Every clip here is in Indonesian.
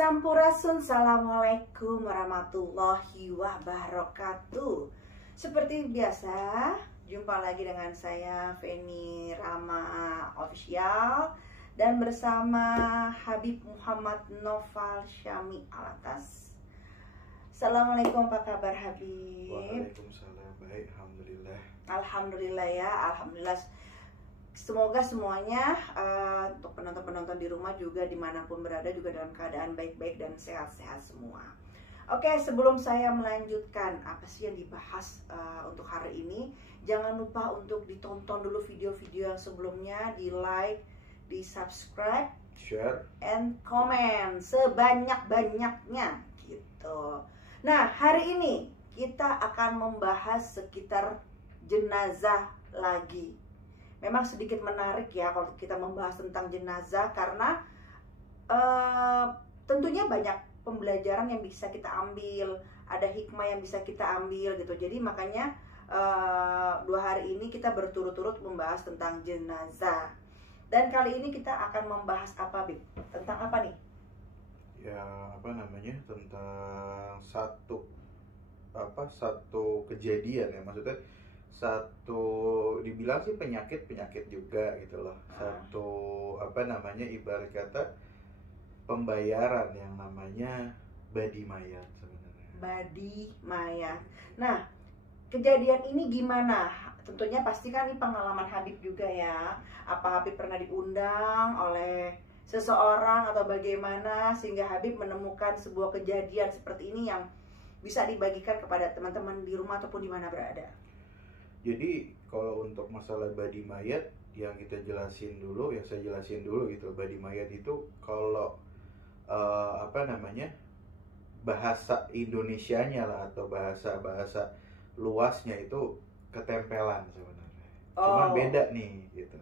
Sampurasun, Assalamualaikum warahmatullahi wabarakatuh. Seperti biasa, jumpa lagi dengan saya Feni Rama Official dan bersama Habib Muhammad Noval Syami Alatas. Assalamualaikum, apa kabar Habib? Waalaikumsalam, baik, alhamdulillah. Alhamdulillah ya, alhamdulillah. Semoga semuanya untuk penonton-penonton di rumah juga dimanapun berada juga dalam keadaan baik-baik dan sehat-sehat semua. Oke, sebelum saya melanjutkan apa sih yang dibahas untuk hari ini, jangan lupa untuk ditonton dulu video-video yang sebelumnya, di like, di subscribe, Share, and comment sebanyak-banyaknya gitu. Nah, hari ini kita akan membahas sekitar jenazah lagi. Memang sedikit menarik ya kalau kita membahas tentang jenazah, karena tentunya banyak pembelajaran yang bisa kita ambil, ada hikmah yang bisa kita ambil gitu. Jadi makanya 2 hari ini kita berturut-turut membahas tentang jenazah. Dan kali ini kita akan membahas apa, Bib? Tentang apa nih? ya tentang satu kejadian ya, maksudnya dibilang sih penyakit juga gitu loh. Ibarat kata pembayaran yang namanya badi mayat sebenarnya. Badi mayat. Nah, kejadian ini gimana? Tentunya pasti kan ini pengalaman Habib juga ya. Apa Habib pernah diundang oleh seseorang atau bagaimana sehingga Habib menemukan sebuah kejadian seperti ini yang bisa dibagikan kepada teman-teman di rumah ataupun di mana berada? Jadi kalau untuk masalah badi mayat yang kita jelasin dulu, yang saya jelasin dulu gitu. Badi mayat itu kalau bahasa Indonesianya lah, atau bahasa luasnya itu ketempelan sebenarnya. Cuma beda nih gitu.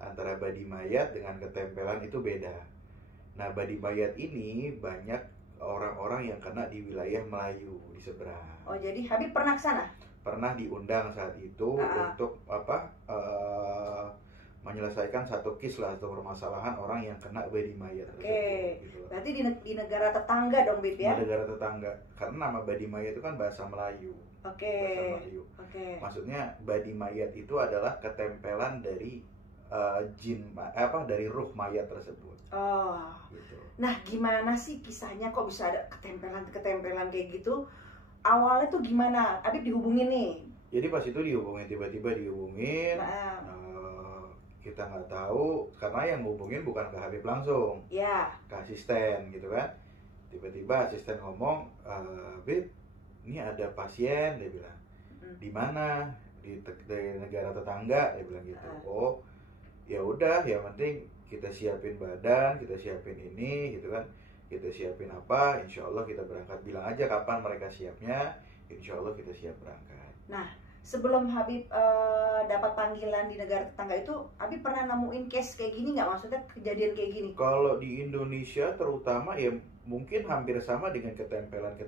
Antara badi mayat dengan ketempelan itu beda. Nah, badi mayat ini banyak orang-orang yang kena di wilayah Melayu di seberang. Oh, jadi Habib pernah ke sana? Pernah diundang saat itu untuk menyelesaikan satu case lah, atau permasalahan orang yang kena badi mayat. Oke, gitu. Berarti di negara tetangga dong, Bib ya? Di negara tetangga, karena nama badi mayat itu kan bahasa Melayu. Oke. Bahasa Melayu. Maksudnya badi mayat itu adalah ketempelan dari dari ruh mayat tersebut. Gitu. Nah, gimana sih kisahnya kok bisa ada ketempelan kayak gitu? Awalnya tuh gimana? Habib dihubungin nih. Jadi pas itu tiba-tiba dihubungin. Kita nggak tahu, karena yang ngubungin bukan ke Habib langsung, ke asisten gitu kan. Tiba-tiba asisten ngomong, Bib, ini ada pasien, dia bilang. Di mana? Di negara tetangga, dia bilang gitu. Oh, ya udah, ya penting kita siapin badan, kita siapin ini gitu kan. Kita siapin apa, insya Allah kita berangkat. Bilang aja kapan mereka siapnya, insya Allah kita siap berangkat. Nah, sebelum Habib dapat panggilan di negara tetangga itu, Habib pernah nemuin case kayak gini nggak? Maksudnya kejadian kayak gini? Kalau di Indonesia terutama ya mungkin hampir sama dengan ketempelan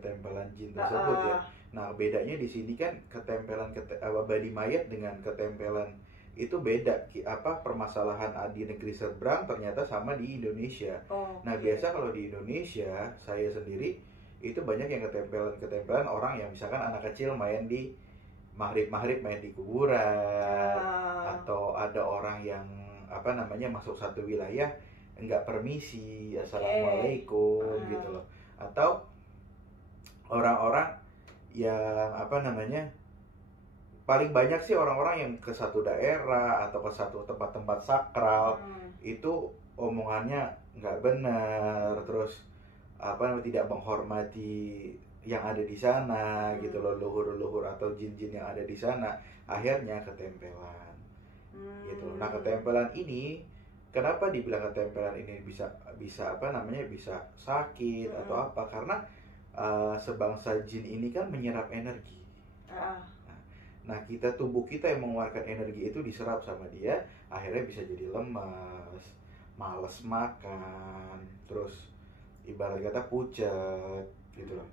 jin tersebut ya. Nah, bedanya di sini kan ketempelan badi mayat dengan ketempelan itu beda. Permasalahan di negeri seberang ternyata sama di Indonesia. Nah, biasa kalau di Indonesia, saya sendiri itu banyak yang ketempelan orang yang misalkan anak kecil main di maghrib main di kuburan, atau ada orang yang masuk satu wilayah enggak permisi, assalamualaikum gitu loh. Atau orang-orang yang paling banyak sih orang-orang yang ke satu daerah atau ke satu tempat-tempat sakral itu omongannya nggak benar, terus tidak menghormati yang ada di sana gitu loh, leluhur atau jin-jin yang ada di sana, akhirnya ketempelan gitu loh. Nah, ketempelan ini kenapa dibilang ketempelan ini bisa sakit atau apa? Karena sebangsa jin ini kan menyerap energi. Nah, tubuh kita yang mengeluarkan energi itu diserap sama dia, akhirnya bisa jadi lemas, malas makan, terus ibarat kata pucat gitu loh.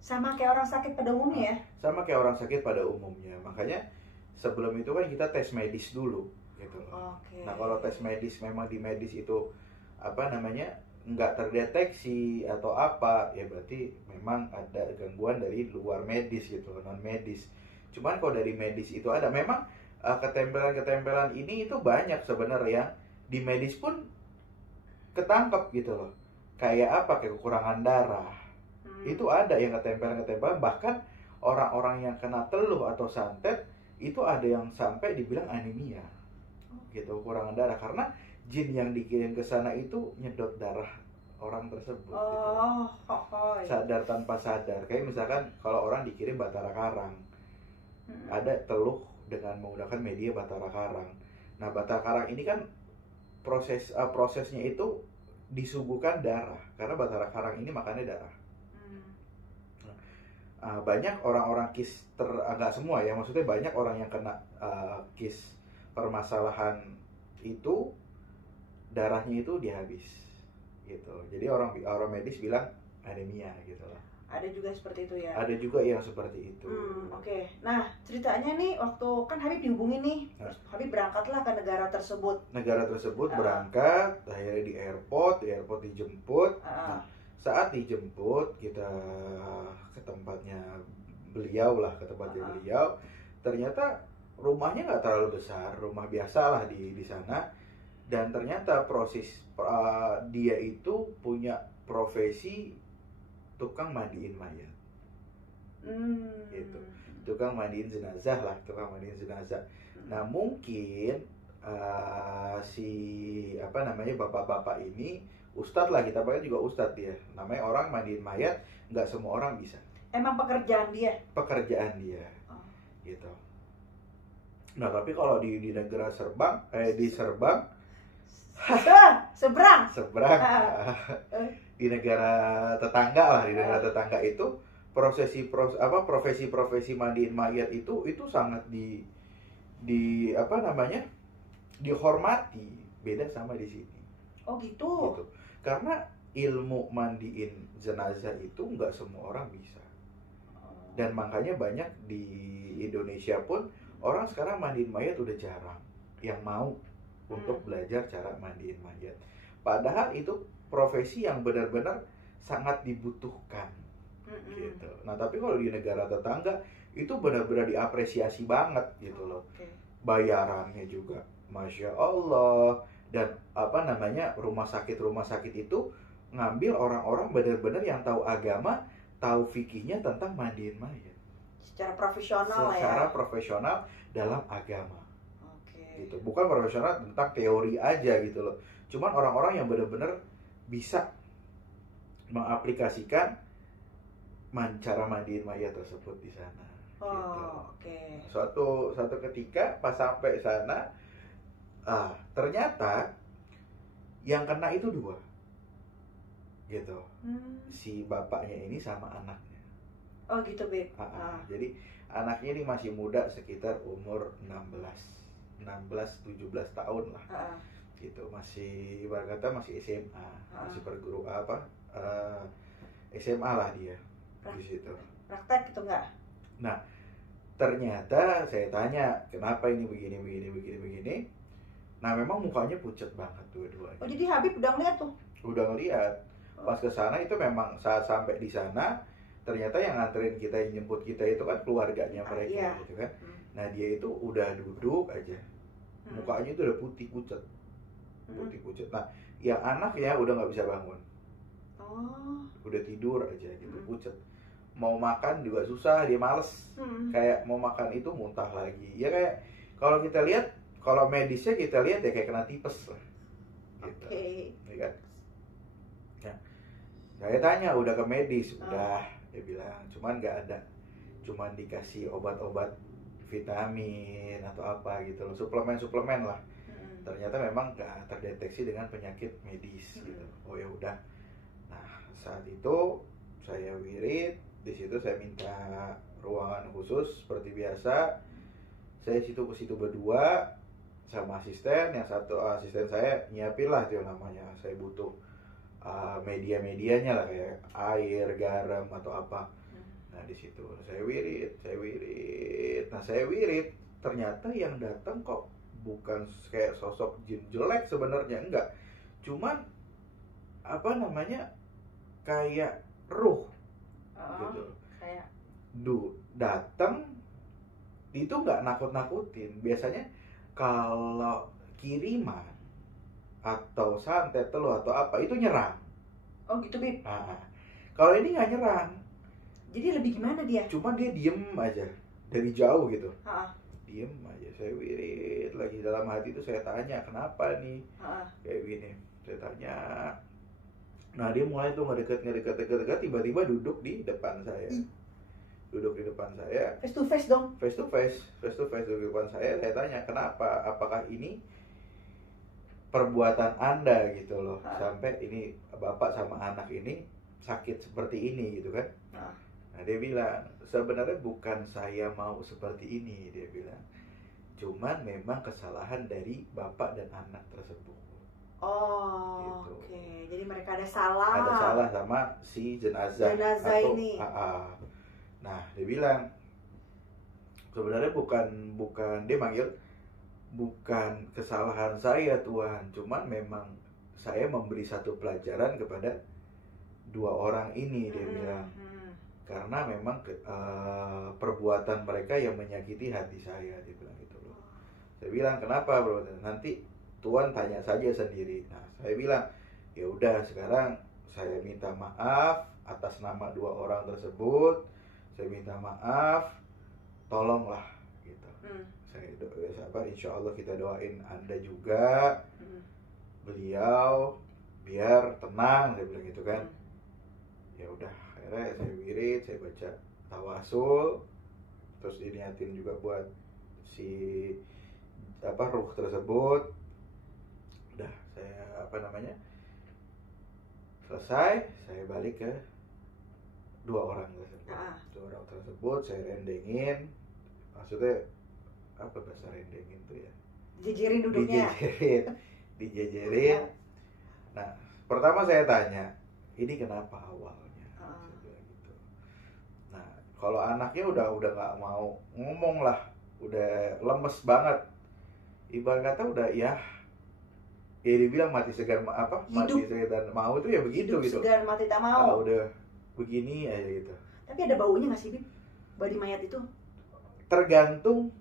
Sama kayak orang sakit pada umumnya ya? Sama kayak orang sakit pada umumnya. Makanya sebelum itu kan kita tes medis dulu gitu loh. Nah, kalau tes medis memang di medis itu nggak terdeteksi atau apa, ya berarti memang ada gangguan dari luar medis gitu, non medis. Cuman kalau dari medis itu ada, memang ketempelan-ketempelan ini itu banyak sebenarnya, di medis pun ketangkep gitu loh. Kayak apa, kayak kekurangan darah, itu ada yang ketempelan-ketempelan. Bahkan orang-orang yang kena teluh atau santet itu ada yang sampai dibilang anemia gitu, kekurangan darah, karena jin yang dikirim ke sana itu nyedot darah orang tersebut gitu. Sadar tanpa sadar. Kayak misalkan kalau orang dikirim batara karang, ada teluh dengan menggunakan media batara karang. Nah, batara karang ini kan prosesnya itu disuguhkan darah, karena batara karang ini makannya darah. Banyak orang-orang kis agak semua ya, maksudnya banyak orang yang kena kis permasalahan itu darahnya itu dihabis gitu. Jadi orang medis bilang anemia gitu lah. Ada juga seperti itu ya. Ada juga yang seperti itu. Oke. Nah, ceritanya nih waktu kan Habib dihubungi nih. Terus Habib berangkatlah ke negara tersebut. Negara tersebut berangkat, akhirnya di airport dijemput. Nah, saat dijemput kita ke tempatnya beliau. Ternyata rumahnya nggak terlalu besar, rumah biasa lah di sana. Dan ternyata dia itu punya profesi tukang mandiin mayat. Gitu. Tukang mandiin jenazah. Nah, mungkin si bapak-bapak ini ustadz lah, kita panggil juga ustadz dia. Namanya orang mandiin mayat, nggak semua orang bisa. Emang pekerjaan dia? Pekerjaan dia. Gitu. Nah, tapi kalau di negara seberang di negara tetangga itu profesi mandiin mayat itu sangat dihormati, beda sama di sini. Oh gitu. Karena ilmu mandiin jenazah itu nggak semua orang bisa. Dan makanya banyak di Indonesia pun orang sekarang mandiin mayat udah jarang yang mau untuk belajar cara mandiin mayat. Padahal itu profesi yang benar-benar sangat dibutuhkan. Gitu. Nah, tapi kalau di negara tetangga itu benar-benar diapresiasi banget gitu loh. Bayarannya juga Masya Allah. Dan rumah sakit itu ngambil orang-orang benar-benar yang tahu agama, tahu fikihnya tentang mandiin mayat. Secara profesional dalam agama. Gitu. Bukan profesional tentang teori aja gitu loh. Cuman orang-orang yang benar-benar bisa mengaplikasikan cara mandiin mayat tersebut di sana. Suatu ketika pas sampai sana, ternyata yang kena itu 2 gitu. Si bapaknya ini sama anaknya. Oh gitu, Beb. Jadi anaknya ini masih muda, sekitar umur 16-17 tahun lah. Gitu, masih ibarat kata masih SMA, masih SMA lah dia di situ. Praktek gitu enggak? Nah, ternyata saya tanya, kenapa ini begini. Nah, memang mukanya pucat banget dua-duanya. Oh, jadi Habib udah ngeliat tuh? Udah ngeliat. Pas ke sana itu memang saat sampai di sana, ternyata yang nganterin kita, yang jemput kita itu kan keluarganya mereka gitu kan. Nah, dia itu udah duduk aja. Mukanya itu udah putih pucat. Nah, yang anak ya udah nggak bisa bangun. Udah tidur aja gitu, pucat. Mau makan juga susah, dia males. Kayak mau makan itu muntah lagi. Ya kayak kalau kita lihat, kalau medisnya kita lihat ya kayak kena tipes lah. Gitu. Ya kan? Nah, saya tanya, udah ke medis? Udah, dia bilang. Cuman nggak ada. Cuman dikasih obat-obat vitamin atau apa gitu loh, suplemen lah. Ternyata memang nggak terdeteksi dengan penyakit medis gitu. Oh ya udah. Nah, saat itu saya wirid, di situ saya minta ruangan khusus seperti biasa. Saya ke situ berdua sama asisten. Yang satu asisten saya nyiapin lah itu namanya, saya butuh media-medianya lah, kayak air, garam atau apa. Nah, di situ saya wirid. Nah, saya wirid, ternyata yang datang kok bukan kayak sosok jin jelek sebenarnya, enggak. Cuman apa namanya, kayak ruh gitu. Kayak Datang itu nggak nakut-nakutin. Biasanya kalau kiriman atau santet telur atau apa itu nyerang. oh gitu Bib. Nah, kalau ini nggak nyerang, Jadi lebih gimana dia? cuma dia diem aja dari jauh gitu. Heeh. Diem aja. Saya wirid lagi dalam hati itu, saya tanya kenapa nih kayak gini. Saya tanya. Nah dia mulai tuh ngedekat, tiba-tiba duduk di depan saya. Duduk di depan saya. Face to face dong. Face to face duduk di depan saya. Saya tanya kenapa? Apakah ini perbuatan Anda gitu loh, sampai ini bapak sama anak ini sakit seperti ini gitu kan. Nah dia bilang sebenarnya bukan saya mau seperti ini, dia bilang, cuman memang kesalahan dari bapak dan anak tersebut. Oh gitu. Oke. Jadi mereka ada salah. Ada salah sama si jenazah atau ini. Nah dia bilang sebenarnya bukan dia manggil, bukan kesalahan saya Tuhan, cuman memang saya memberi satu pelajaran kepada dua orang ini, dia bilang, karena memang perbuatan mereka yang menyakiti hati saya, dia bilang gitu loh. Saya bilang kenapa bro? Nanti Tuhan tanya saja sendiri. Nah saya bilang ya udah, sekarang saya minta maaf atas nama dua orang tersebut, saya minta maaf, tolonglah gitu. Saya insya Allah kita doain Anda juga, beliau biar tenang, saya bilang gitu kan. Ya udah, akhirnya saya wirid, saya baca tawasul, terus diniatin juga buat si ruh tersebut. Udah, saya selesai, saya balik ke dua orang tersebut, saya rendengin. Maksudnya apa bahasa rendengin tuh ya? Jejerin duduknya. Dijejerin. Nah, pertama saya tanya, ini kenapa awalnya? Gitu. Nah, kalau anaknya udah nggak mau ngomong lah, udah lemes banget. Ibarat kata udah ya dibilang mati segan mati segan mau itu ya begitu hidup gitu. Segan mati tak mau. Nah, udah begini aja gitu. Tapi ada baunya nggak sih Bib? Body mayat itu? Tergantung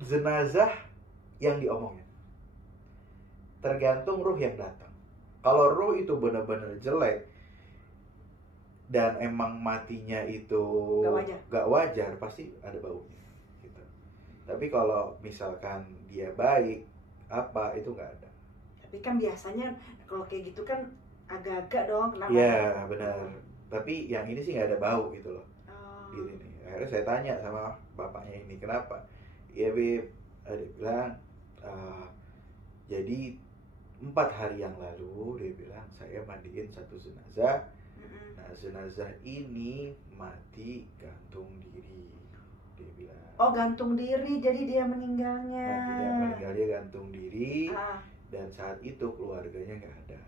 jenazah yang diomongin. Tergantung ruh yang datang. Kalau ruh itu benar-benar jelek dan emang matinya itu gak wajar, pasti ada baunya gitu. Tapi kalau misalkan dia baik itu nggak ada. Tapi kan biasanya kalau kayak gitu kan agak-agak dong, kenapa? Iya benar. Tapi yang ini sih nggak ada bau gitu loh. Di sini. Akhirnya saya tanya sama bapaknya ini, kenapa? Iya Bib, dia bilang jadi 4 hari yang lalu, dia bilang saya mandiin satu jenazah. Nah jenazah ini mati gantung diri, dia bilang. Oh gantung diri, jadi dia meninggalnya. Dia gantung diri. Dan saat itu keluarganya nggak ada.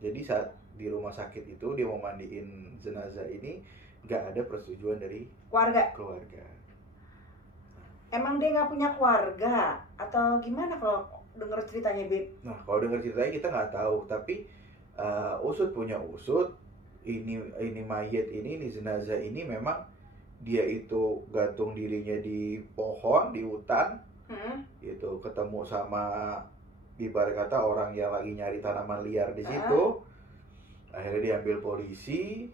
Jadi saat di rumah sakit itu dia mau mandiin jenazah ini, nggak ada persetujuan dari keluarga. Emang dia nggak punya keluarga atau gimana kalau dengar ceritanya Bib? Nah kalau dengar ceritanya kita nggak tahu, tapi usut punya usut, ini mayat ini jenazah ini memang dia itu gantung dirinya di pohon, di hutan, gitu, ketemu sama ibarat kata orang yang lagi nyari tanaman liar di situ. Akhirnya diambil polisi,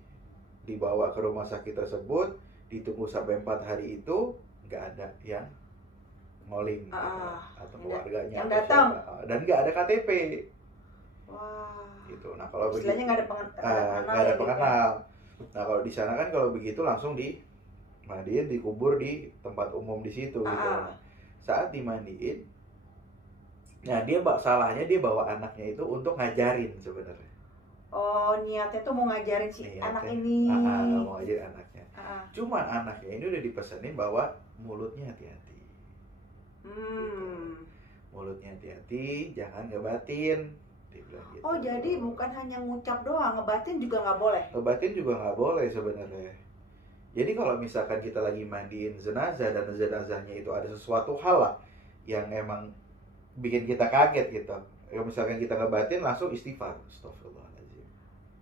dibawa ke rumah sakit tersebut, ditunggu sampai 4 hari itu nggak ada yang ngoling atau keluarganya yang datang, dan nggak ada KTP. Wah. Gitu. Nah kalau istilahnya nggak ada pengenal. Nah kalau di sana kan kalau begitu langsung dimandiin, dikubur di tempat umum di situ. Gitu. Saat dimandiin, nah salahnya dia bawa anaknya itu untuk ngajarin sebenarnya. Oh niatnya tuh mau ngajarin anak ini. Mau ngajarin anaknya. Cuman anaknya ini udah dipesenin bahwa mulutnya hati-hati. Gitu. Mulutnya hati-hati, jangan ngebatin. Gitu. Oh jadi bukan hanya ngucap doang, ngebatin juga nggak boleh? Ngebatin juga nggak boleh sebenarnya. Jadi kalau misalkan kita lagi mandiin jenazah dan jenazahnya itu ada sesuatu hal lah yang emang bikin kita kaget gitu, Kalau misalkan kita ngebatin langsung istighfar, astagfirullahaladzim.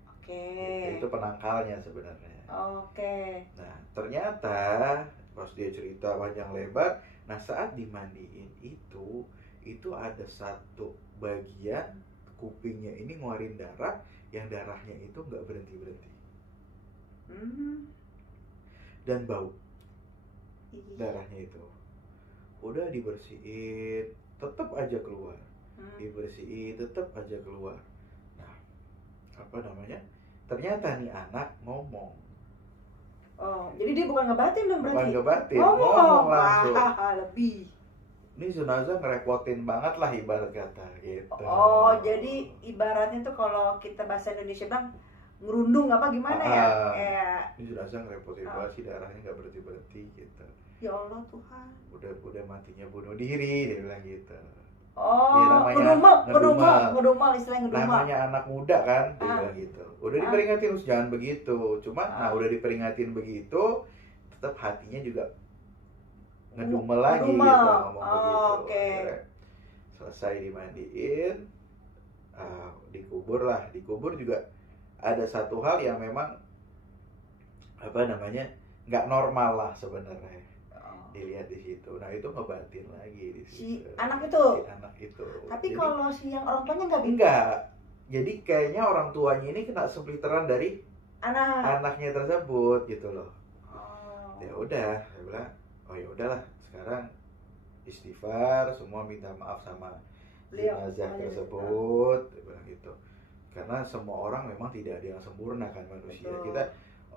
Oke. Itu penangkalnya sebenarnya. Oke. Nah ternyata pas dia cerita panjang lebar, nah saat dimandiin itu ada satu bagian kupingnya ini ngeluarin darah, yang darahnya itu nggak berhenti. Dan bau darahnya itu. Udah dibersihin, tetap aja keluar. Dibersihin, tetap aja keluar. Nah, apa namanya? Ternyata nih anak ngomong. Oh, jadi dia bukan ngebatin dong berarti? Bukan ngebatin, ngomong langsung. Lebih. Ini jenazah ngerepotin banget lah ibarat kata gitu. Oh, jadi ibaratnya tuh kalau kita bahasa Indonesia bilang ngerundung apa gimana ya? Ini jenazah ngerepotin banget sih, darahnya nggak berhenti gitu. Ya Allah Tuhan. Udah matinya bunuh diri, dia bilang gitu. Oh, ngedumel istilahnya ngedumel. Namanya anak muda kan, dia bilang gitu. Udah diperingatin jangan begitu. Cuma udah diperingatin begitu, tetap hatinya juga ngedumel lagi gitu, ngomong begitu. Okay. Selesai dimandiin, dikubur juga ada satu hal yang memang apa namanya nggak normal lah sebenarnya. Dilihat di situ. Nah itu ngebatin lagi di situ. Si anak itu. Tapi jadi, kalau si yang orang tuanya enggak. Jadi kayaknya orang tuanya ini kena splitteran dari anaknya tersebut gitu loh. Ya udah, saya bilang, oh ya udahlah, sekarang istighfar, semua minta maaf sama jenazah tersebut, bilang gitu. Karena semua orang memang tidak ada yang sempurna kan manusia.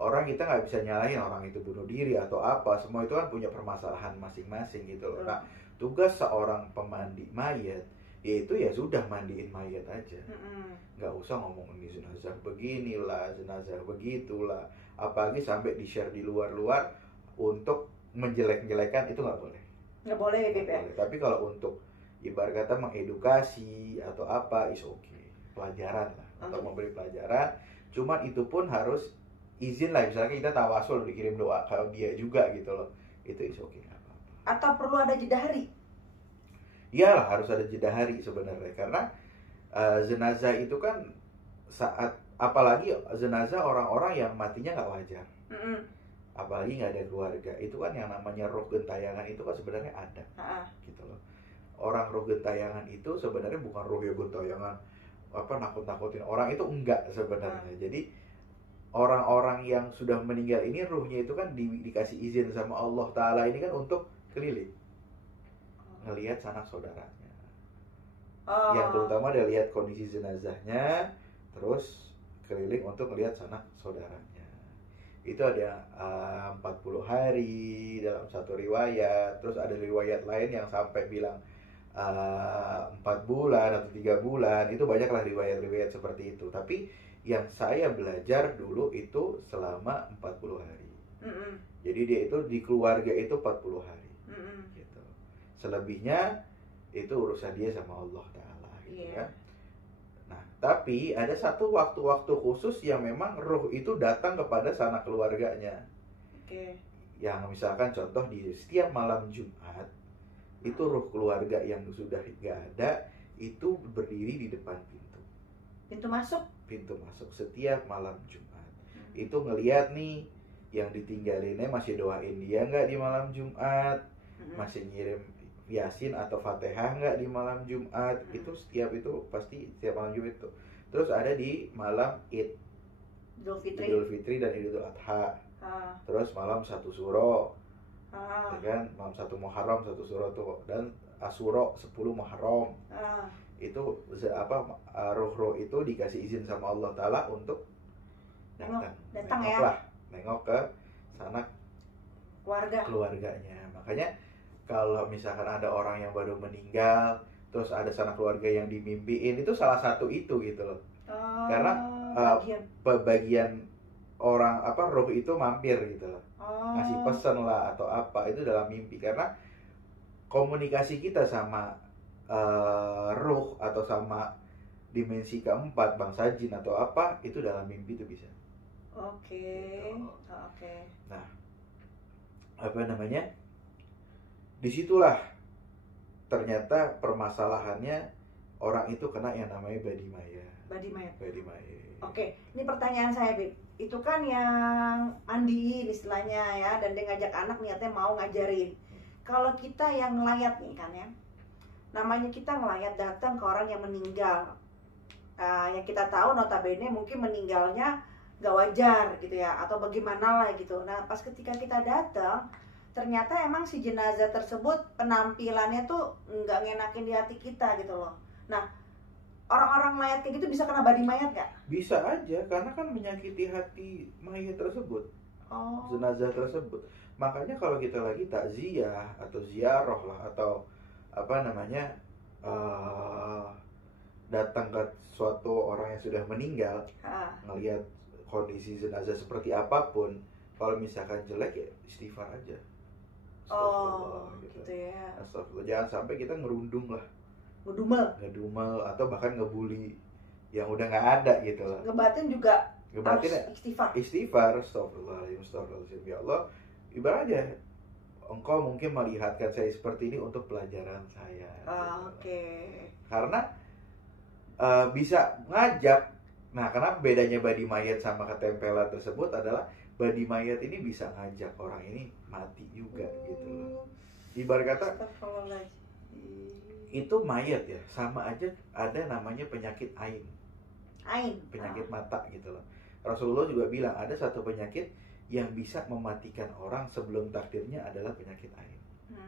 Kita nggak bisa nyalahin orang itu bunuh diri atau apa, semua itu kan punya permasalahan masing-masing gitu loh. Nah, tugas seorang pemandi mayat yaitu ya sudah mandiin mayat aja, nggak usah ngomong ini jenazah beginilah, jenazah begitulah, apalagi sampai di share di luar untuk menjelek-jelekan, itu nggak boleh. Nggak boleh ya. Tapi kalau untuk ibarat kata mengedukasi atau apa, is okay, pelajaran lah, untuk memberi pelajaran. Cuman itu pun harus izin lah, misalnya kita tawasul dikirim doa kalau dia juga gitu loh, itu is okay, nggak apa-apa. Atau perlu ada jeda hari? Iyalah, harus ada jeda hari sebenarnya, karena jenazah itu kan saat, apalagi jenazah orang-orang yang matinya nggak wajar, apalagi nggak ada keluarga, itu kan yang namanya roh gentayangan itu kan sebenarnya ada, gitu loh. Orang roh gentayangan itu sebenarnya bukan roh ya gentayangan apa nakut-nakutin orang, itu enggak sebenarnya. Jadi orang-orang yang sudah meninggal ini ruhnya itu kan dikasih izin sama Allah Ta'ala ini kan untuk keliling ngelihat sanak saudaranya, yang terutama dia lihat kondisi jenazahnya, terus keliling untuk ngelihat sanak saudaranya. Itu ada 40 hari dalam satu riwayat. Terus ada riwayat lain yang sampai bilang 4 bulan atau 3 bulan. Itu banyaklah riwayat-riwayat seperti itu. Tapi yang saya belajar dulu itu selama 40 hari. Jadi dia itu di keluarga itu 40 hari. Gitu. Selebihnya itu urusan dia sama Allah Ta'ala gitu kan. Nah, tapi ada satu waktu-waktu khusus yang memang roh itu datang kepada sanak keluarganya. Yang misalkan contoh di setiap malam Jumat, itu roh keluarga yang sudah gak ada itu berdiri di depan pintu masuk setiap malam Jumat. Itu ngelihat nih yang ditinggalinnya masih doain dia nggak di malam Jumat, masih ngirim Yasin atau Fatihah nggak di malam Jumat. Itu itu pasti setiap malam Jumat itu. Terus ada di malam Idul Fitri dan Idul Adha. Terus malam 1 Syuro, ya kan, malam 1 Muharram 1 Syuro tuh, dan Asyura 10 Muharram. Itu roh-roh itu dikasih izin sama Allah Ta'ala untuk nengok ke sanak keluarganya. Makanya kalau misalkan ada orang yang baru meninggal terus ada sanak keluarga yang dimimpiin, itu salah satu itu gitu loh. Karena bagian orang roh itu mampir gitu loh, ngasih pesan lah atau apa, itu dalam mimpi. Karena komunikasi kita sama roh atau sama dimensi keempat, bangsa jin atau apa, itu dalam mimpi itu bisa. Gitu. Nah, apa namanya? Disitulah ternyata permasalahannya orang itu kena yang namanya badi mayat. Badi mayat. Badi mayat. Oke, ini pertanyaan saya, Bib. Itu kan yang mandiin istilahnya ya, dan dia ngajak anak niatnya mau ngajarin. Kalau kita yang ngelayat nih kan ya, namanya kita ngelayat datang ke orang yang meninggal. Yang kita tahu notabene mungkin meninggalnya gak wajar gitu ya, atau bagaimana lah gitu. Nah pas ketika kita datang, ternyata emang si jenazah tersebut penampilannya tuh nggak ngenakin di hati kita gitu loh. Nah orang-orang mayat kayak gitu bisa kena badi mayat gak? Bisa aja, karena kan menyakiti hati mayat tersebut, jenazah tersebut. Makanya kalau kita lagi takziah atau ziarah lah, atau apa namanya, datang ke suatu orang yang sudah meninggal, ngelihat kondisi jenazah seperti apapun, kalau misalkan jelek ya istighfar aja. Gitu ya. Astagfirullah, jangan sampai kita ngerundung lah, ngedumel atau bahkan ngebully yang udah nggak ada gitu lah. Ngebatin juga Ngebatin harus istighfar, astagfirullahaladzim, ya Allah. Ibaratnya engkau mungkin melihatkan saya seperti ini untuk pelajaran saya. Oke. Karena bisa ngajak. Nah, kenapa bedanya badi mayat sama ketempelan tersebut adalah badi mayat ini bisa ngajak orang ini mati juga gitu loh. Ibarat kata itu mayat ya, sama aja ada namanya penyakit ain. Penyakit mata gitu loh. Rasulullah juga bilang ada satu penyakit yang bisa mematikan orang sebelum takdirnya adalah penyakit ain.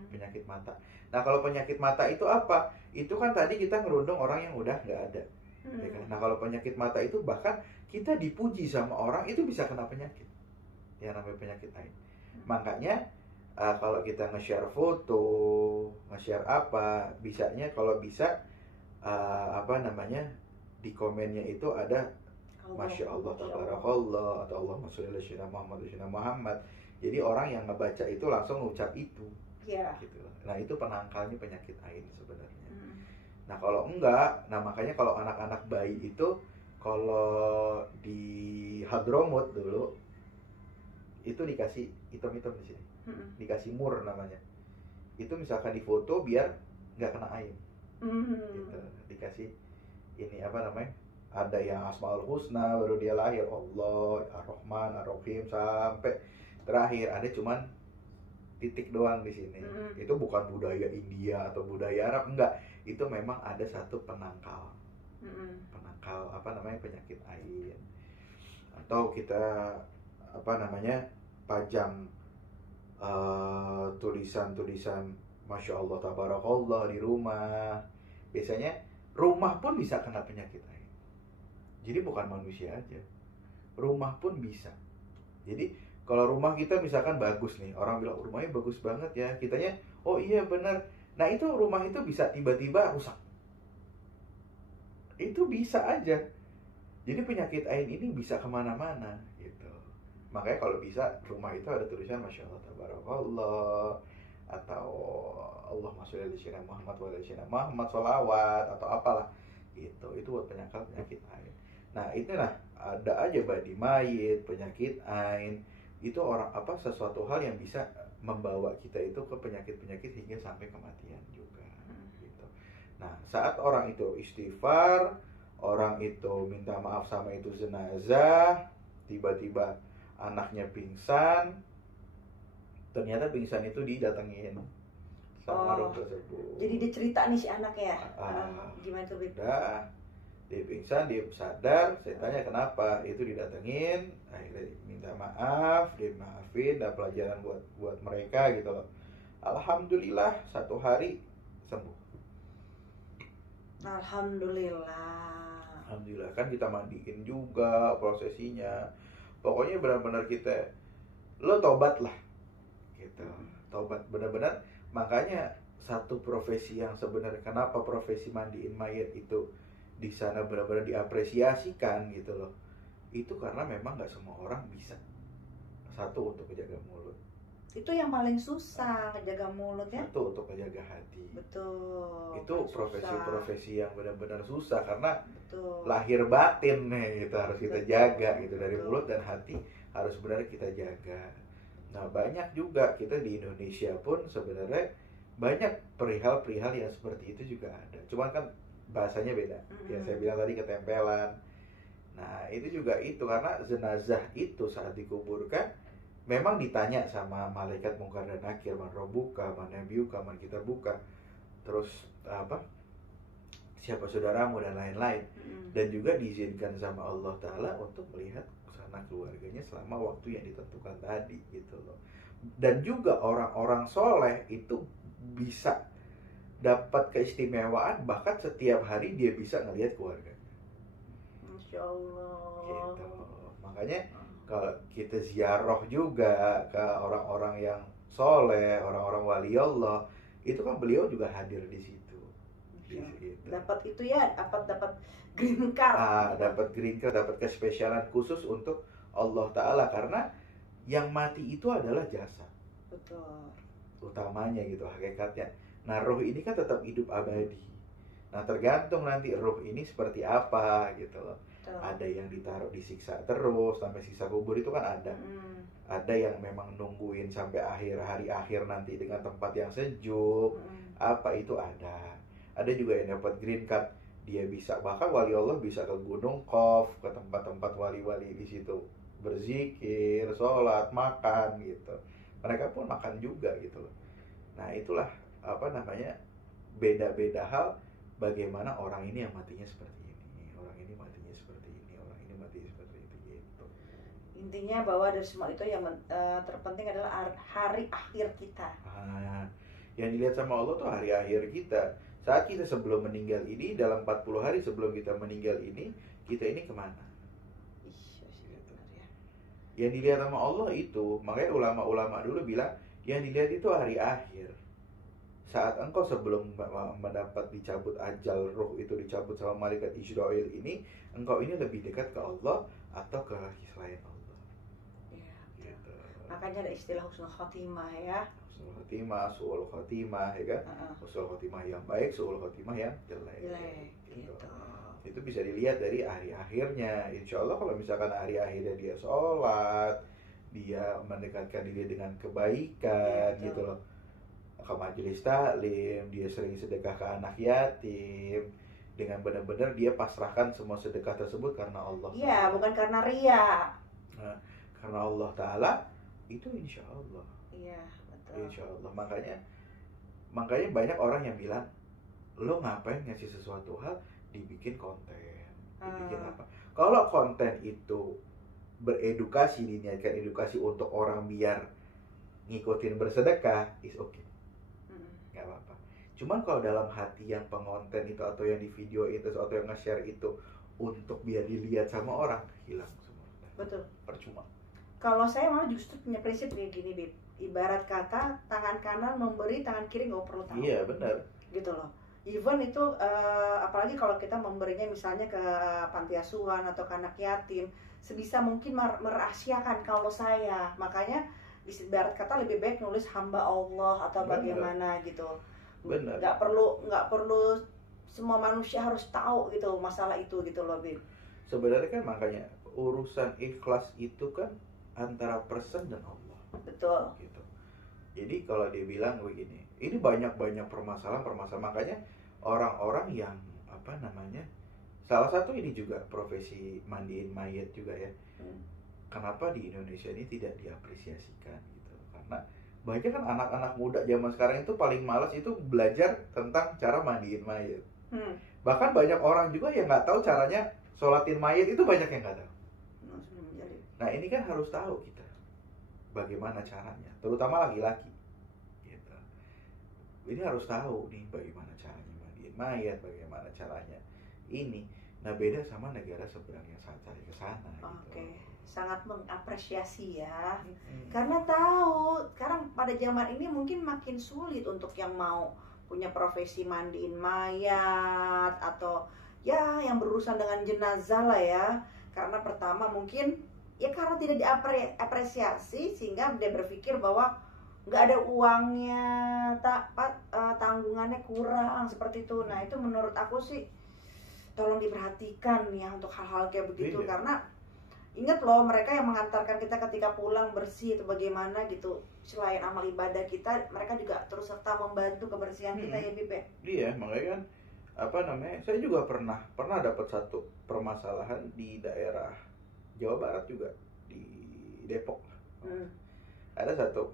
Penyakit mata. Nah kalau penyakit mata itu apa? Itu kan tadi kita ngerundung orang yang udah nggak ada. Ya kan? Nah kalau penyakit mata itu bahkan kita dipuji sama orang itu bisa kena penyakit. Yang namanya penyakit ain. Makanya kalau kita nge-share foto, nge-share apa, bisanya kalau bisa apa namanya, di komennya itu ada Masya Allah, Tabarakallah, atau Allahumma sholli ala Muhammad. Jadi orang yang ngebaca itu langsung ngucap itu. Gitu. Nah itu penangkalnya penyakit ain sebenarnya. Nah kalau enggak, nah makanya kalau anak-anak bayi itu kalau di Hadromut dulu itu dikasih hitam-hitam di sini, dikasih mur namanya. Itu misalkan di foto biar nggak kena ain. Gitu. Dikasih ini apa namanya? Ada yang Asmaul Husna baru dia lahir, Allah, Ar-Rahman, Ar-Rahim sampai terakhir, ada cuman titik doang di sini. Itu bukan budaya India atau budaya Arab, enggak. Itu memang ada satu penangkal. Penangkal apa namanya, penyakit ain. Atau kita apa namanya, pajang tulisan-tulisan Masya Allah, Tabarakallah di rumah. Biasanya rumah pun bisa kena penyakit ain. Jadi bukan manusia aja, rumah pun bisa. Jadi kalau rumah kita misalkan bagus nih, orang bilang rumahnya bagus banget ya, kitanya oh iya benar. Nah itu rumah itu bisa tiba-tiba rusak. Itu bisa aja. Jadi penyakit ain ini bisa kemana-mana gitu. Makanya kalau bisa rumah itu ada tulisan Masya Allah, Tabarakallah, atau Allahumma sholli ala Muhammad wa ala Muhammad, sholawat atau apalah gitu. Itu buat penyangkal penyakit ain. Nah itulah ada aja badi mayit, penyakit ain, itu orang apa, sesuatu hal yang bisa membawa kita itu ke penyakit-penyakit hingga sampai kematian juga gitu. Nah saat orang itu istighfar, orang itu minta maaf sama itu jenazah, tiba-tiba anaknya pingsan, ternyata pingsan itu didatengin sama roh tersebut. Jadi dia cerita nih si anaknya gimana tuh? Dia pingsan, dia sadar, saya tanya kenapa, itu didatengin, akhirnya minta maaf, dia maafin, dan pelajaran buat mereka gitu loh. Alhamdulillah 1 hari sembuh. Alhamdulillah, kan kita mandiin juga prosesinya. Pokoknya benar-benar kita, lo tobat lah gitu, tobat benar-benar. Makanya satu profesi yang sebenarnya, kenapa profesi mandiin mayat itu di sana benar-benar diapresiasikan gitu loh, itu karena memang nggak semua orang bisa. Satu, untuk menjaga mulut, itu yang paling susah, menjaga mulut ya. Satu, untuk menjaga hati. Betul. Itu profesi-profesi yang benar-benar susah karena betul, lahir batin nih kita harus kita jaga gitu, dari mulut dan hati harus benar kita jaga. Nah banyak juga kita di Indonesia pun sebenarnya banyak perihal-perihal yang seperti itu juga ada. Cuman kan bahasanya beda. Yang saya bilang tadi ketempelan. Nah itu juga itu, karena jenazah itu saat dikuburkan memang ditanya sama malaikat mungkar dan nakir, man robuka, man nabiyuka, man kitabuka, terus apa, siapa saudaramu dan lain-lain. Dan juga diizinkan sama Allah Ta'ala untuk melihat sanak keluarganya selama waktu yang ditentukan tadi gitu loh. Dan juga orang-orang soleh itu bisa dapat keistimewaan, bahkan setiap hari dia bisa ngelihat keluarganya. Masya Allah. Gitu. Makanya kalau kita ziarah juga ke orang-orang yang soleh, orang-orang wali Allah, itu kan beliau juga hadir di situ. Gitu. Dapat itu ya, dapat green card. Dapat green card, dapat kespesialan khusus untuk Allah Ta'ala, karena yang mati itu adalah jasad. Betul. Utamanya gitu hakikatnya. Nah ruh ini kan tetap hidup abadi. Nah tergantung nanti ruh ini seperti apa gitu loh. Betul. Ada yang ditaruh disiksa terus sampai siksa kubur itu kan ada. Ada yang memang nungguin sampai hari akhir nanti dengan tempat yang sejuk. Apa itu ada. Ada juga yang dapat green card, dia bisa, bahkan wali Allah bisa ke Gunung Qaf, ke tempat-tempat wali-wali di situ berzikir, sholat, makan gitu. Mereka pun makan juga gitu loh. Nah itulah apa namanya, beda-beda hal bagaimana orang ini yang matinya seperti ini, orang ini matinya seperti ini, orang ini matinya seperti itu gitu. Intinya bahwa dari semua itu yang terpenting adalah hari akhir kita. Yang dilihat sama Allah tuh hari akhir kita. Saat kita sebelum meninggal ini, dalam 40 hari sebelum kita meninggal ini, kita ini kemana? Yang dilihat sama Allah itu, makanya ulama-ulama dulu bilang, yang dilihat itu hari akhir. Saat engkau sebelum mendapat dicabut ajal, ruh itu dicabut sama malaikat Israel ini, engkau ini lebih dekat ke Allah atau ke selain Allah. Ya, gitu. Makanya ada istilah husnul khotimah ya. Husnul khotimah, su'ul khotimah, ya kan? Husnul khotimah yang baik, su'ul khotimah yang jelek. Gitu. Itu bisa dilihat dari hari akhirnya. Insya Allah kalau misalkan hari akhirnya dia sholat, dia mendekatkan diri dengan kebaikan, ya, gitu loh, ke majelis taklim, dia sering sedekah ke anak yatim, dengan benar-benar dia pasrahkan semua sedekah tersebut karena Allah. Iya, bukan karena ria. Nah, karena Allah Ta'ala, itu insya Allah. Iya, betul. Insya Allah. Makanya banyak orang yang bilang, lo ngapain ngasih sesuatu hal dibikin konten, dibikin apa? Kalau konten itu beredukasi, diniatkan edukasi untuk orang biar ngikutin bersedekah, is okay, nggak apa-apa. Cuman kalau dalam hati yang pengonten itu, atau yang di video itu, atau yang nge-share itu untuk biar dilihat sama orang, hilang semua. Betul. Percuma. Kalau saya malah justru punya prinsip kayak gini, Bib. Ibarat kata tangan kanan memberi, tangan kiri nggak perlu tahu. Iya, benar. Gitu loh. Even itu apalagi kalau kita memberinya misalnya ke panti asuhan atau ke anak yatim, sebisa mungkin merahasiakan kalau saya. Makanya ibarat kata lebih baik nulis hamba Allah atau bagaimana gitu. Benar. Nggak perlu semua manusia harus tahu gitu masalah itu gitu loh, Bib. Sebenarnya kan makanya urusan ikhlas itu kan antara person dan Allah. Betul. Gitu. Jadi kalau dia bilang begini, ini banyak permasalahan, makanya orang-orang yang apa namanya, salah satu ini juga profesi mandiin mayat juga ya. Kenapa di Indonesia ini tidak diapresiasikan gitu? Karena banyak kan anak-anak muda zaman sekarang itu paling malas itu belajar tentang cara mandiin mayat. Bahkan banyak orang juga yang nggak tahu caranya sholatin mayat, itu banyak yang nggak tahu. Nah ini kan harus tahu kita bagaimana caranya, terutama laki-laki gitu. Ini harus tahu nih bagaimana caranya mandiin mayat, bagaimana caranya ini. Nah beda sama negara seberang yang saat cari ke sana gitu. Oke, sangat mengapresiasi ya. Karena tahu sekarang pada zaman ini mungkin makin sulit untuk yang mau punya profesi mandiin mayat atau ya yang berurusan dengan jenazah lah ya. Karena pertama mungkin ya karena tidak diapresiasi sehingga dia berpikir bahwa nggak ada uangnya, tanggungannya kurang seperti itu. Nah itu menurut aku sih tolong diperhatikan ya untuk hal-hal kayak begitu. Karena ingat loh, mereka yang mengantarkan kita ketika pulang bersih itu bagaimana gitu, selain amal ibadah kita, mereka juga terus serta membantu kebersihan kita ya, Bib. Iya, makanya kan apa namanya, saya juga pernah dapat satu permasalahan di daerah Jawa Barat juga, di Depok. Ada satu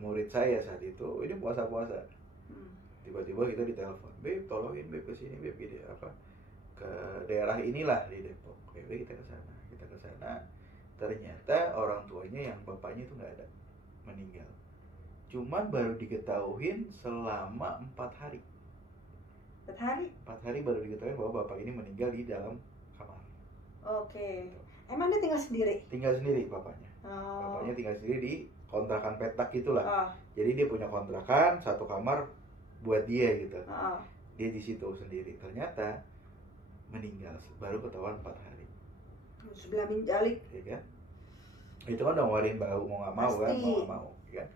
murid saya saat itu, ini puasa-puasa, tiba-tiba kita ditelepon, Beb, tolongin Beb ke sini Beb, gitu apa, ke daerah inilah di Depok. Oke, kita ke sana. Ternyata orang tuanya yang bapaknya itu nggak ada, meninggal. Cuman baru diketahuin selama 4 hari. 4 hari baru diketahui bahwa bapak ini meninggal di dalam kamar. Oke. Emang dia tinggal sendiri? Tinggal sendiri bapaknya. Bapaknya tinggal sendiri di kontrakan petak gitulah. Jadi dia punya kontrakan satu kamar buat dia gitu. Dia di situ sendiri. Ternyata meninggal baru ketahuan 4 hari. Sebelah minjalik. Ya kan? Itu kan udah ngeluarin bau mau nggak mau kan, mau nggak mau kan.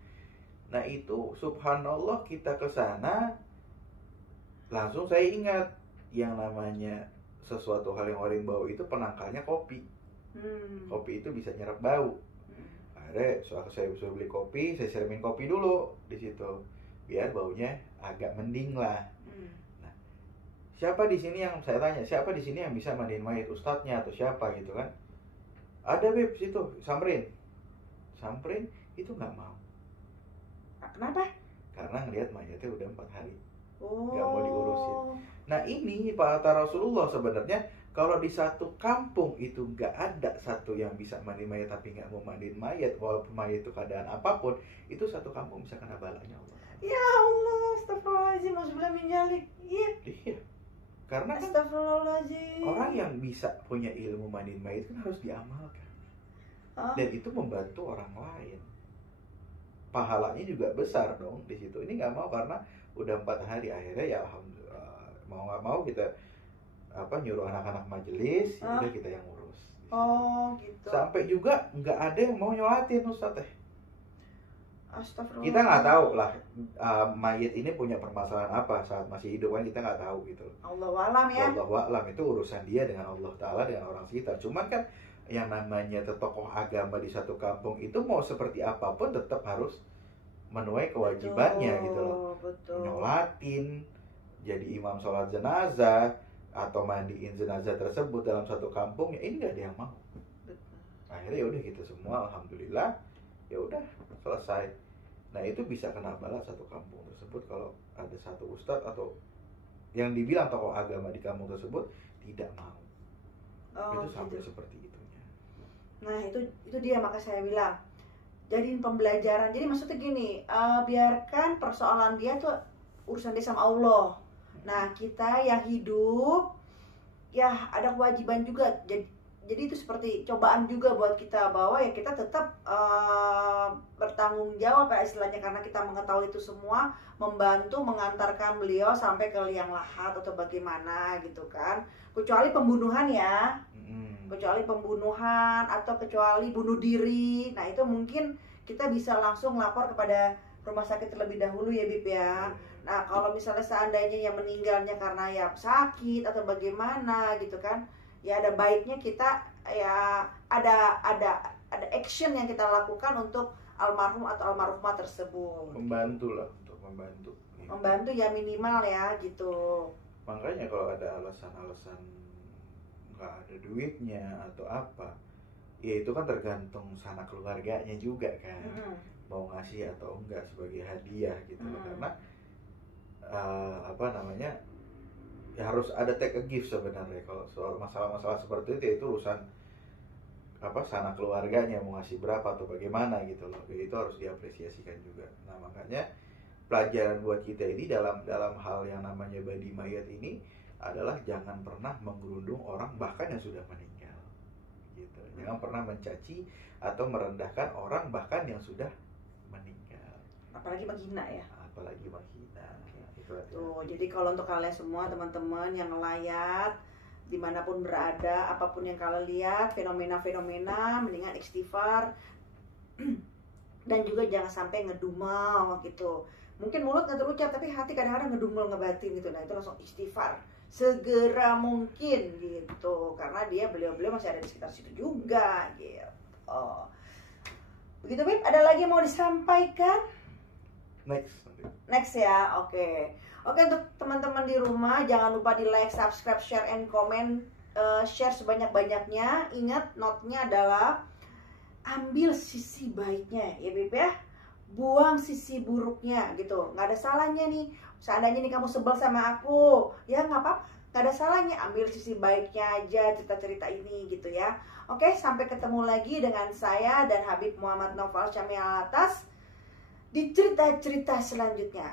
Nah itu subhanallah kita ke sana langsung saya ingat yang namanya sesuatu hal yang ngeluarin bau itu penangkalnya kopi. Kopi itu bisa nyerap bau. Akhirnya saya beli kopi, saya siramin kopi dulu di situ biar baunya agak mending lah. Nah, siapa di sini yang saya tanya, siapa di sini yang bisa mandiin mayat, ustadznya atau siapa gitu kan? Ada Beb situ, samperin itu nggak mau. Kenapa? Karena ngelihat mayatnya udah 4 hari, nggak mau diurusin. Nah ini Pak Rasulullah sebenarnya kalau di satu kampung itu nggak ada satu yang bisa mandi mayat tapi nggak mau mandiin mayat, walaupun mayat itu keadaan apapun, itu satu kampung bisa kena balanya Allah. Ya Allah, astagfirullahaladzim, maksudnya minjalik. Iya. Karena kan orang yang bisa punya ilmu mandiin mayat kan harus diamalkan. Dan itu membantu orang lain. Pahalanya juga besar dong di situ. Ini nggak mau karena udah 4 hari, akhirnya ya alhamdulillah mau nggak mau kita nyuruh anak-anak majelis, udah kita yang ngurus. Gitu. Sampai juga nggak ada yang mau nyolatin Ustadz. Astagfirullah. Kita nggak tahu lah mayit ini punya permasalahan apa saat masih hidup kan, kita nggak tahu gitu. Allahu a'lam ya. Allahu a'lam, itu urusan dia dengan Allah Ta'ala, dengan orang sekitar. Cuman kan yang namanya tokoh agama di satu kampung itu mau seperti apapun tetap harus menuai kewajibannya. Betul, gitu loh. Betul. Nyolatin, jadi imam sholat jenazah atau mandiin jenazah tersebut dalam satu kampung, ya ini nggak ada yang mau. Betul. Akhirnya ya udah kita semua alhamdulillah ya udah selesai. Nah itu bisa kena bala satu kampung tersebut kalau ada satu ustadz atau yang dibilang tokoh agama di kampung tersebut tidak mau. Itu sampai gitu. Seperti itunya. Nah itu dia, maka saya bilang jadiin pembelajaran. Jadi maksudnya gini, biarkan persoalan dia tuh urusan dia sama Allah. Nah kita yang hidup ya ada kewajiban juga. Jadi itu seperti cobaan juga buat kita, bahwa ya kita tetap bertanggung jawab ya istilahnya, karena kita mengetahui itu semua, membantu mengantarkan beliau sampai ke liang lahat atau bagaimana gitu kan. Kecuali pembunuhan ya, kecuali pembunuhan atau kecuali bunuh diri. Nah itu mungkin kita bisa langsung lapor kepada rumah sakit terlebih dahulu ya Bib ya. Nah kalau misalnya seandainya yang meninggalnya karena ya sakit atau bagaimana gitu kan, ya ada baiknya kita ya ada action yang kita lakukan untuk almarhum atau almarhumah tersebut. Membantu lah, untuk membantu ya minimal ya gitu. Makanya kalau ada alasan-alasan nggak ada duitnya atau apa, ya itu kan tergantung sana keluarganya juga kan, mau ngasih atau enggak sebagai hadiah gitu loh. Karena ya harus ada take a gift sebenarnya kalau soal masalah-masalah seperti itu urusan sana keluarganya mau ngasih berapa atau bagaimana gitu loh. Itu harus diapresiasikan juga. Nah makanya pelajaran buat kita ini dalam hal yang namanya badi mayat ini adalah jangan pernah menggerundung orang bahkan yang sudah meninggal gitu. Jangan pernah mencaci atau merendahkan orang bahkan yang sudah meninggal, apalagi menghina ya, Tuh, jadi kalau untuk kalian semua teman-teman yang ngelayat dimanapun berada, apapun yang kalian lihat, fenomena-fenomena, mendingan istighfar. Dan juga jangan sampai ngedumel gitu. Mungkin mulut nggak terucap tapi hati kadang-kadang ngedumel, ngebatin gitu. Nah itu langsung istighfar segera mungkin gitu, karena beliau masih ada di sekitar situ juga gitu. Begitu Bib, ada lagi yang mau disampaikan? Next ya, oke. Oke, untuk teman-teman di rumah jangan lupa di like, subscribe, share, and comment. Share sebanyak-banyaknya. Ingat, note-nya adalah ambil sisi baiknya ya Beb ya, buang sisi buruknya gitu. Nggak ada salahnya nih, seandainya nih kamu sebel sama aku, ya nggak apa-apa, nggak ada salahnya, ambil sisi baiknya aja cerita-cerita ini gitu ya. Oke, sampai ketemu lagi dengan saya dan Habib Muhammad Naufal Syamil Alatas di cerita-cerita selanjutnya.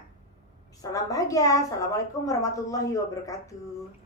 Salam bahagia, assalamualaikum warahmatullahi wabarakatuh.